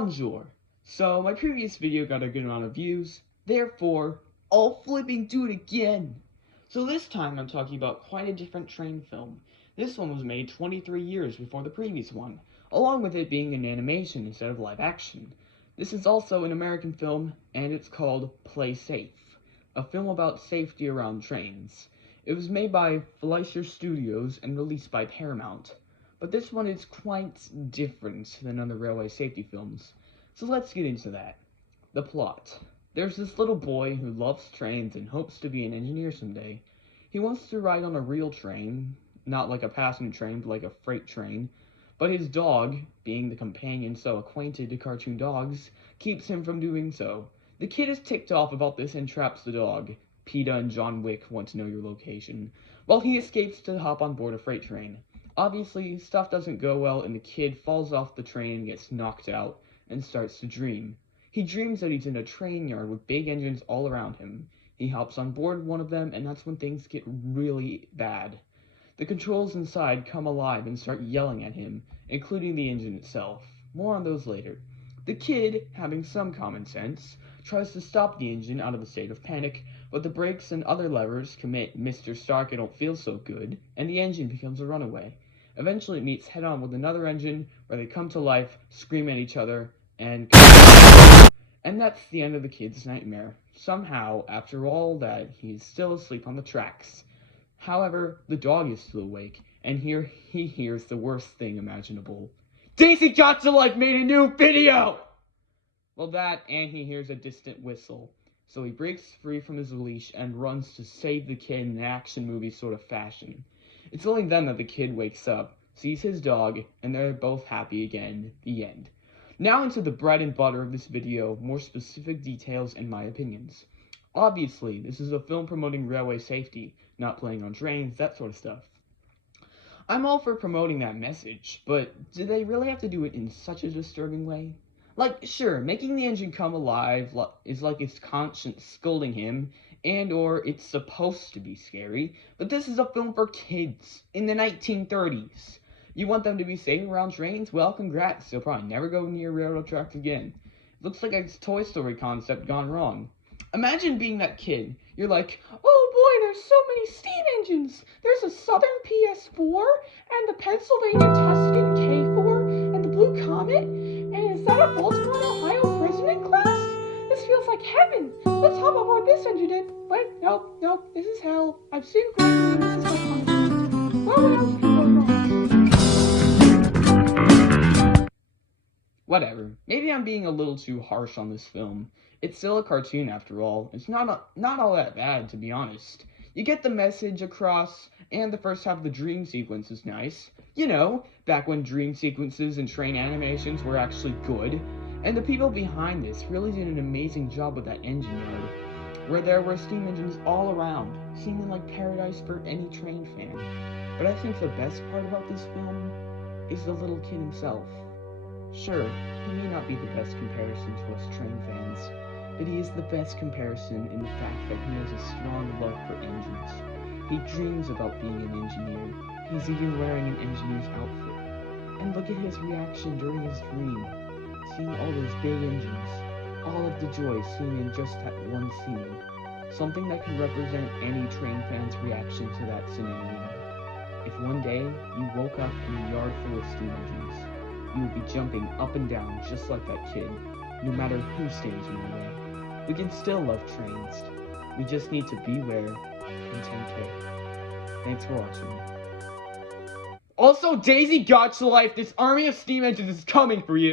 Bonjour! So, my previous video got a good amount of views, therefore, I'll flipping do it again! So this time I'm talking about quite a different train film. This one was made 23 years before the previous one, along with it being an animation instead of live action. This is also an American film, and it's called Play Safe, a film about safety around trains. It was made by Fleischer Studios and released by Paramount. But this one is quite different than other railway safety films, so let's get into that. The plot. There's this little boy who loves trains and hopes to be an engineer someday. He wants to ride on a real train, not like a passenger train, but like a freight train, but his dog, being the companion so acquainted to cartoon dogs, keeps him from doing so. The kid is ticked off about this and traps the dog. PETA and John Wick want to know your location, while he escapes to hop on board a freight train. Obviously, stuff doesn't go well and the kid falls off the train and gets knocked out and starts to dream. He dreams that he's in a train yard with big engines all around him. He hops on board one of them and that's when things get really bad. The controls inside come alive and start yelling at him, including the engine itself. More on those later. The kid, having some common sense, tries to stop the engine out of a state of panic, but the brakes and other levers commit Mr. Stark I don't feel so good, and the engine becomes a runaway. Eventually it meets head-on with another engine, where they come to life, scream at each other, and that's the end of the kid's nightmare. Somehow, after all that, he's still asleep on the tracks. However, the dog is still awake, and here he hears the worst thing imaginable. Daisy Got to Life made a new video! Well, that, and he hears a distant whistle. So he breaks free from his leash and runs to save the kid in an action movie sort of fashion. It's only then that the kid wakes up, sees his dog, and they're both happy again. The end. Now into the bread and butter of this video, more specific details and my opinions. Obviously, this is a film promoting railway safety, not playing on trains, that sort of stuff. I'm all for promoting that message, but do they really have to do it in such a disturbing way? Like, sure, making the engine come alive is like its conscience scolding him, and or it's supposed to be scary, but this is a film for kids in the 1930s. You want them to be safe around trains? Well, congrats, they'll probably never go near railroad tracks again. Looks like a Toy Story concept gone wrong. Imagine being that kid. You're like, oh boy, there's so many steam engines. There's a Southern PS4, and the Pennsylvania Tuscan K4, and the Blue Comet, and is that a Baltimore, Ohio president class? This feels like heaven. Let's hop aboard this engine and... Wait, nope, this is hell. I've seen great movies, this is my punishment. Well, what else can go wrong? Whatever. Maybe I'm being a little too harsh on this film. It's still a cartoon after all. It's not all that bad, to be honest. You get the message across, and the first half of the dream sequence is nice. You know, back when dream sequences and train animations were actually good. And the people behind this really did an amazing job with that engine yard, where there were steam engines all around, seeming like paradise for any train fan. But I think the best part about this film is the little kid himself. Sure, he may not be the best comparison to us train fans, but he is the best comparison in the fact that he has a strong love for engines. He dreams about being an engineer. He's even wearing an engineer's outfit. And look at his reaction during his dream, seeing all those big engines, all of the joy seen in just that one scene. Something that can represent any train fan's reaction to that scenario. If one day you woke up in a yard full of steam engines, you would be jumping up and down just like that kid, no matter who stands in your way. We can still love trains. We just need to beware and take care. Thanks for watching. Also, Daisy Got to Life, this army of steam engines is coming for you!